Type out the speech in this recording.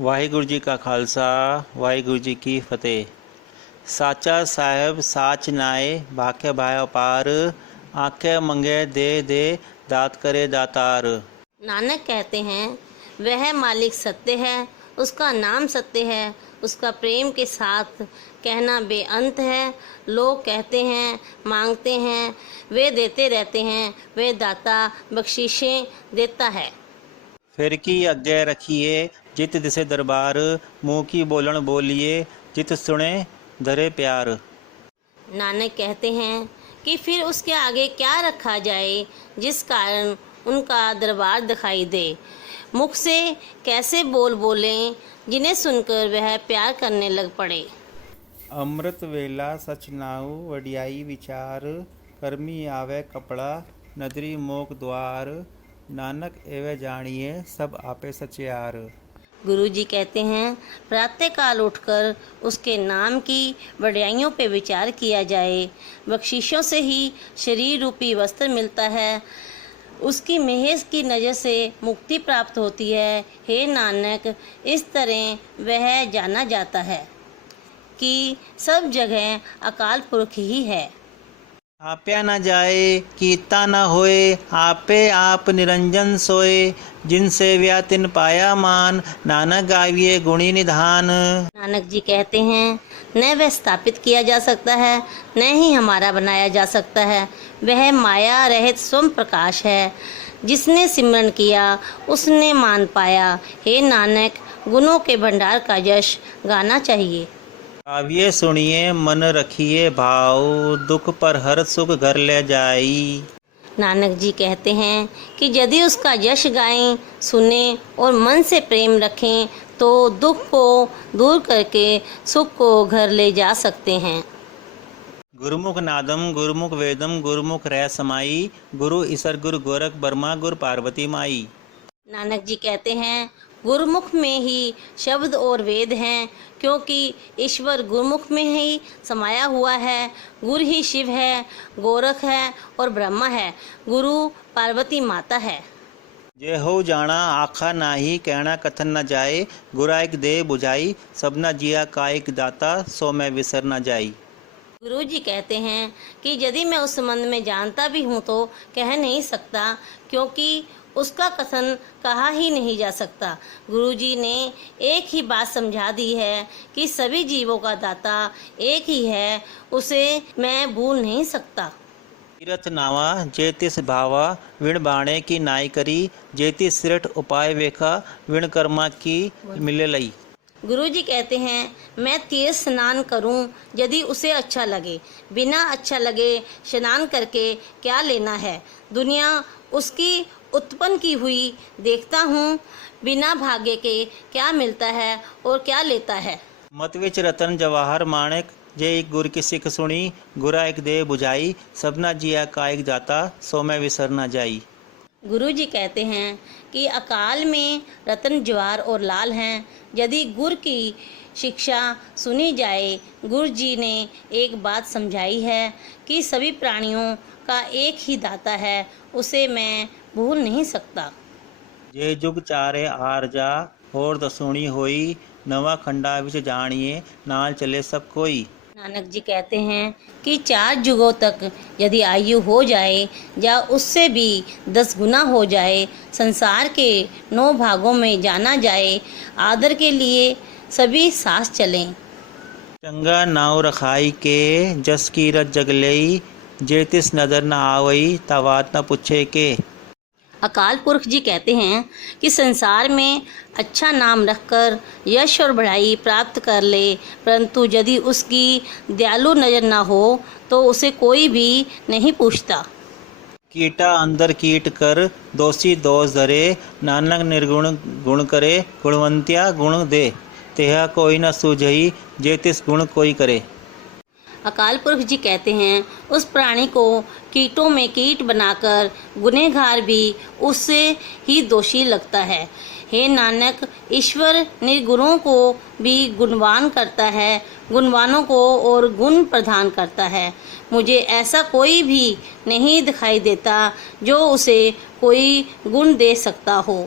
ਵਾਹਿਗੁਰੂ ਜੀ ਕਾ ਖਾਲਸਾ ਵਾਹਿਗੁਰੂ ਜੀ ਕੀ ਫਤਿਹ। ਸਾਚਾ ਸਾਹਿਬ ਸਾਚ ਨਾਏ ਭਾਖਿਆ ਭਾਇ ਅਪਾਰ, आंखें मंगे दे दे दात करे दातार। नानक कहते हैं वह मालिक सत्य है, उसका नाम सत्य है, उसका प्रेम के साथ कहना बेअंत है। लोग कहते हैं मांगते हैं, वे देते रहते हैं, वे दाता बख्शिशें देता है। फिर की अग्गे रखिए जित दिसे दरबार, मुँह की बोलन बोलिए जित सुने धरे प्यार। नानक कहते हैं कि फिर उसके आगे क्या रखा जाए जिस कारण उनका दरबार दिखाई दे। मुख से कैसे बोल बोलें जिन्हें सुनकर वह प्यार करने लग पड़े। अमृत वेला सच नाऊ वडियाई विचार, कर्मी आवे कपड़ा नदरी मोक द्वार। नानक एवं जानिए सब आपे सचियार। गुरु जी कहते हैं प्रातःकाल उठकर उसके नाम की बढ़ाइयों पे विचार किया जाए। बख्शिशों से ही शरीर रूपी वस्त्र मिलता है, उसकी मेहर की नज़र से मुक्ति प्राप्त होती है। हे नानक, इस तरह वह जाना जाता है कि सब जगह अकाल पुरख ही है। आप्या न जाए कीता न होए, आपे आप निरंजन सोए। जिनसे व्या तिन पाया मान, नानक गाविए गुणी निधान। नानक जी कहते हैं न वह स्थापित किया जा सकता है, न ही हमारा बनाया जा सकता है। वह माया रहित स्वयं प्रकाश है। जिसने सिमरन किया उसने मान पाया। हे नानक, गुणों के भंडार का यश गाना चाहिए। काव्य सुनिए मन रखिए भाव, दुख पर हर सुख घर ले जाई। नानक जी कहते हैं कि यदि उसका यश गाएं, सुने और मन से प्रेम रखें तो दुख को दूर करके सुख को घर ले जा सकते हैं। गुरुमुख नादम गुरुमुख वेदम गुरुमुख रह समाई, गुरु ईसर गुरु गोरख बर्मा गुरु पार्वती माई। नानक जी कहते हैं गुरुमुख में ही शब्द और वेद हैं, क्योंकि ईश्वर गुरुमुख में ही समाया हुआ है। गुरु ही शिव है, गोरख है और ब्रह्मा है, गुरु पार्वती माता है। जे हो जाना आखा नाही, कहना कथन न जाए। गुराइक दे बुझाई, सबना जिया कायिक दाता, सो मैं विसर न जाई। गुरु जी कहते हैं कि यदि मैं उस संबंध में जानता भी हूँ तो कह नहीं सकता, क्योंकि उसका कथन कहा ही नहीं जा सकता। गुरु जी ने एक ही बात समझा दी है कि सभी जीवों का दाता एक ही है, उसे मैं भूल नहीं सकता। तीरथ नावा जेतिस भावा, विण बाणे की नाई करी। जेतिस सिरठ उपाय वेखा, विण कर्मा की मिले लई। गुरु जी कहते हैं मैं तीर्थ स्नान करूं यदि उसे अच्छा लगे, बिना अच्छा लगे स्नान करके क्या लेना है। दुनिया उसकी उत्पन्न की हुई देखता हूँ, बिना भाग्य के क्या मिलता है और क्या लेता है। मत विच रतन जवाहर माणिक, जे एक गुर की सिख सुनी। गुरा एक दे बुझाई, सबना जिया कायिक दाता, सो मैं विसर न जाई। गुरु जी कहते हैं कि अकाल में रतन जवाहर और लाल हैं। यदि गुरु की शिक्षा सुनी जाए, गुरु जी ने एक बात समझाई है कि सभी प्राणियों का एक ही दाता है, उसे मैं भूल नहीं सकता। जे जुग चारे आर जा, होर दसुणी होई। नवा खंडा विच जानिए, नाल चले सब कोई। नानक जी कहते हैं कि 4 युगों तक यदि आयु हो जाए या उससे भी 10 गुना हो जाए, संसार के 9 भागों में जाना जाए, आदर के लिए सभी सांस चलें। चंगा नाव रखाई के, जस की रत जग लई। जेतिस नजर न आवई, तवात न पूछे के। अकाल पुरख जी कहते हैं कि संसार में अच्छा नाम रखकर यश और बढ़ाई प्राप्त कर ले, परंतु यदि उसकी दयालु नज़र ना हो तो उसे कोई भी नहीं पूछता। कीटा अंदर कीट कर, दोषी दोष धरे। नानक निर्गुण गुण करे, गुणवंत्या गुण दे। तेहा कोई न सूझई, जेतिस गुण कोई करे। अकाल पुरख जी कहते हैं उस प्राणी को कीटों में कीट बनाकर गुनहगार भी उससे ही दोषी लगता है। हे नानक, ईश्वर निर्गुणों को भी गुणवान करता है, गुणवानों को और गुण प्रदान करता है। मुझे ऐसा कोई भी नहीं दिखाई देता जो उसे कोई गुण दे सकता हो।